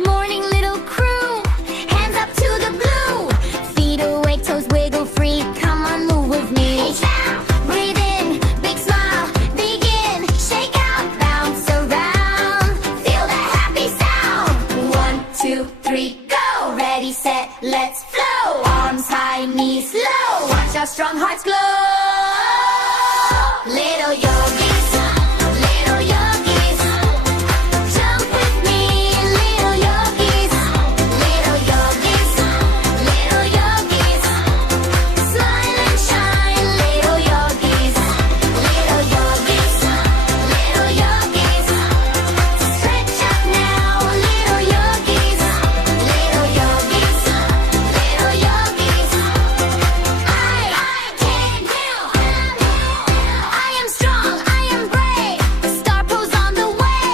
Good morning, little crew. Hands up to the blue. Feet awake, toes wiggle free. Come on, move with me. Breathe in, big smile. Begin, shake out, bounce around. Feel that happy sound. 1, 2, 3, go. Ready, set, let's flow. Arms high, knees low. Watch our strong hearts glow. Little yogis, little yogis. Jump with me, little yogis. Little yogis, little yogis. Smile and shine, little yogis. Little yogis, little yogis. Stretch up now, little yogis. Little yogis, little yogis. I can do. I am strong, I am brave. Star pose on the way.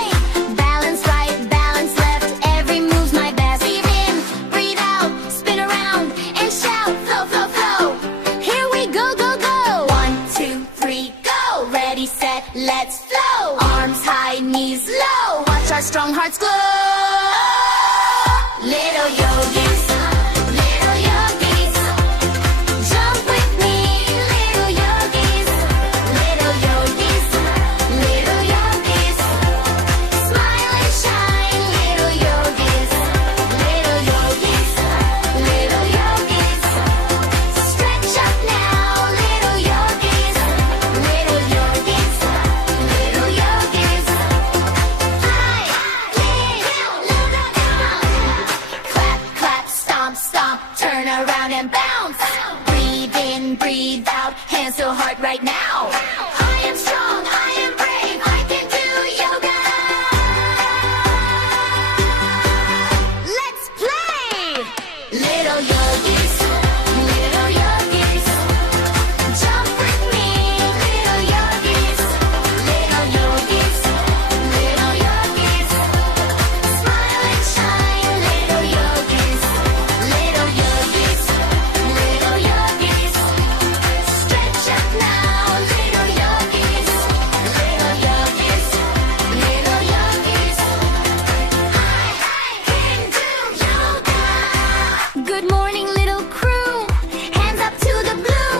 Balance right, balance left. Every move's my best. Breathe in, breathe out, spin around and shout, flow, flow, flow. Here we go, go, go. 1, 2, 3, go. Ready, set, let's flow. Arms high, knees low. Watch our strong hearts glow. Little yogis, little yogis. Jump with me, little yogis. Little yogis, little yogis. Smile and shine, little yogis. Little yogis, little yogis. Stretch up now, little yogis. Little yogis, little yogis. Clap, clap, stomp, stomp. Turn around and bounce. Breathe in, breathe out. Hands to heart right now. I am strong, I am brave. I can do yoga. Let's play. Little yogis, little yogis. Jump with me, little yogis. Little yogis, little yogis. Smile and shine, little yogis. Little yogis, little yogis. Stretch up now, little yogis. Little yogis, little yogis. I can do yoga. Good morning, little crew. Hands up to the blue.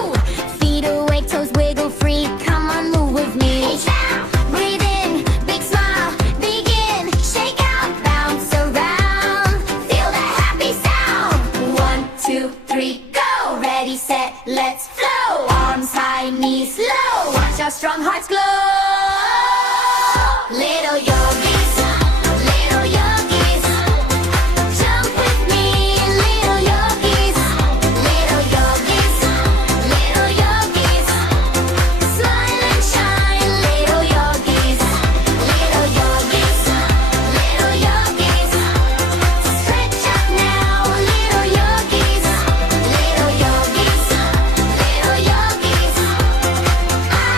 Feet awake, toes wiggle free. Come on, move with me. Breathe in, big smile. Begin, shake out, bounce around. Feel that happy sound. 1, 2, 3, go. Ready, set, let's flow. Arms high, knees low. Watch our strong hearts glow. Little yogis, little yogis. Jump with me, little yogis. Little yogis, little yogis. Smile and shine, little yogis. Little yogis, little yogis. Stretch up now, little yogis. Little yogis, little yogis.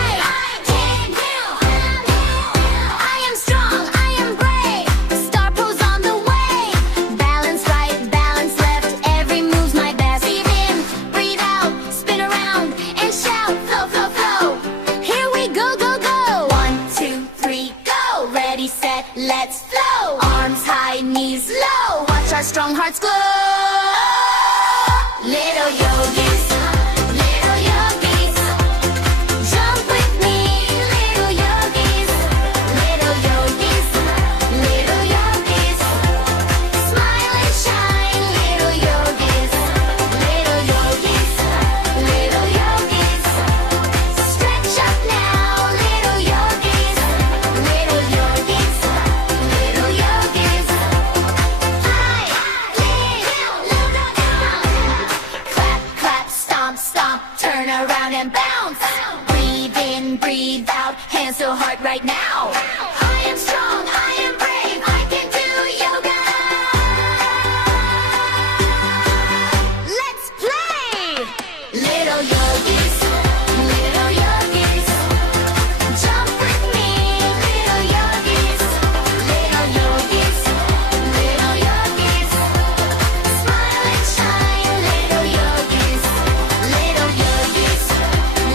I can do. I am strong, I am brave. Star pose on the way. Balance right, balance left. Every move's my best. Breathe in, breathe out, spin around and shout, flow, flow, flow. Here we go, go, go. 1, 2, 3, go. Ready, set, let's flow. Arms high, knees low. Watch our strong hearts glow. Little yogis, little yogis. Jump with me, little yogis. Little yogis, little yogis. Smile and shine, little yogis. Little yogis, little yogis. Stretch up now, little yogis. Little yogis, little yogis. Clap, clap, stomp, stomp. Turn around and bounce. Breathe in, breathe out. Hands to heart right now. I am strong, I am brave. I can do yoga. Let's play. Little yogis, little yogis. Jump with me, little yogis. Little yogis, little yogis. Smile and shine, little yogis. Little yogis,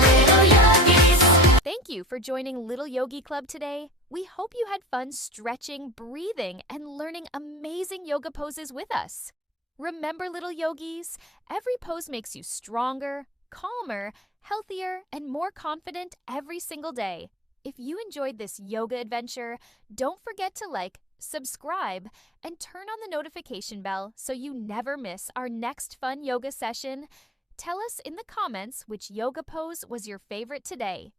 little yogis. Thank you for joining Little Yogi Club today. We hope you had fun stretching, breathing, and learning amazing amazing yoga poses with us. Remember, little yogis, every pose makes you stronger, calmer, healthier, and more confident every single day. If you enjoyed this yoga adventure, don't forget to like, subscribe, and turn on the notification bell so you never miss our next fun yoga session. Tell us in the comments which yoga pose was your favorite today.